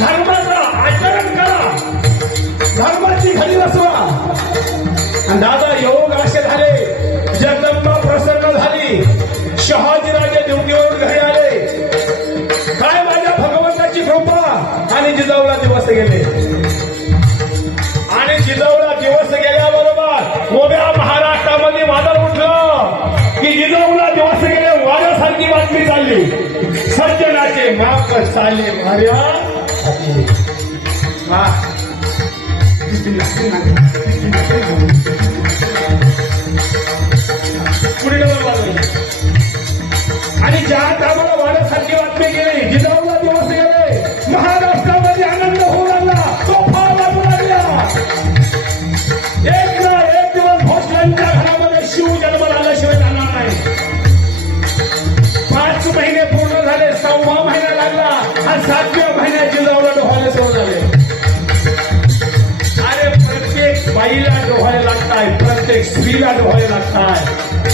धर्माचा आचरण करा, धर्माची घडी बसवा. आणि दादा योग असे झाले, जगदंबा प्रसन्न झाली, शहाजीराजे ड्युटीवरून घरी आले. काय माझ्या भगवंताची कृपा. आणि जिजाऊला दिवस गेले. आणि जिजाऊला दिवस गेल्याबरोबर उभ्या महाराष्ट्रामध्ये वादळ उठलं की जिजाऊला दिवस गेले वाऱ्यासारखी बातमी चालली. सज्जनाचे माप चालले भार्या पुढे आणि ज्या टायमाला वाऱ्यासारखी बातमी गेली, जिजाऊला दिवस गेले, महाराष्ट्रामध्ये आनंद होऊ लागला, तोफा वाजू लागल्या. एक ना एक दिवस भोसल्यांच्या घरामध्ये शिव जन्म झाल्याशिवाय जाणार नाही. 5 महिने पूर्ण झाले, 6वा महिना लागला आणि 7व्या महिन्यात जिजाऊला डोहायला सुरू झाले. अरे प्रत्येक बाईला डोहायला लागताय, प्रत्येक स्त्रीला डोहायला लागताय.